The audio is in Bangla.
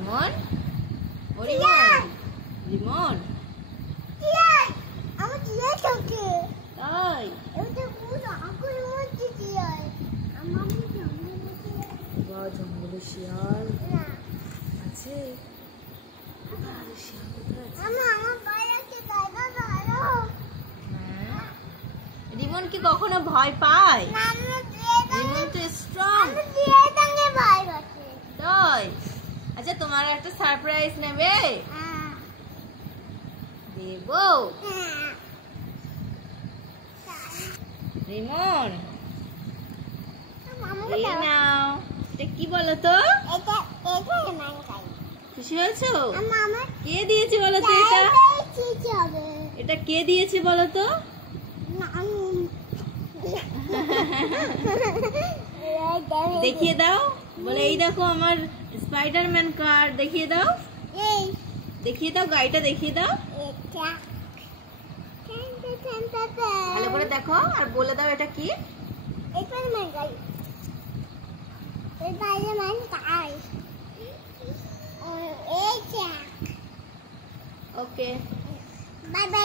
রিমন, ও রিমন, রিমন, আমার টিয়া থাকে তাই এটা পুরো আগুন মধ্যে টিয়া আমার বা জঙ্গলে শিয়াল না আছে। আরে শিয়াল কোথায় আছে? আমার বাইরে দাদা দাদা হ্যাঁ, রিমন কি কখনো ভয় পায়? না আমরা রিমন তো স্ট্রং। টিয়া থাকে বাইরে আছে তাই আচ্ছা, তোমার একটা সারপ্রাইজ নেবে? দেবো। রিমন, এই নাও। এটা কি বলো তো? এটা এটা মানে খাই খুশি হয়েছো? মামা কে দিয়েছে বলো তো এটা? কি হবে এটা কে দিয়েছে বলো তো? না দেখিয়ে দাও। বলে এই দেখো আমার স্পাইডারম্যান কার। দেখিয়ে দাও, এই দেখিয়ে দাও, গাড়িটা দেখিয়ে দাও। এটা ভালো করে দেখো আর বলে দাও এটা কি। এটা মানে গাই এটা মানে গাই এই ওকে, বাই বাই।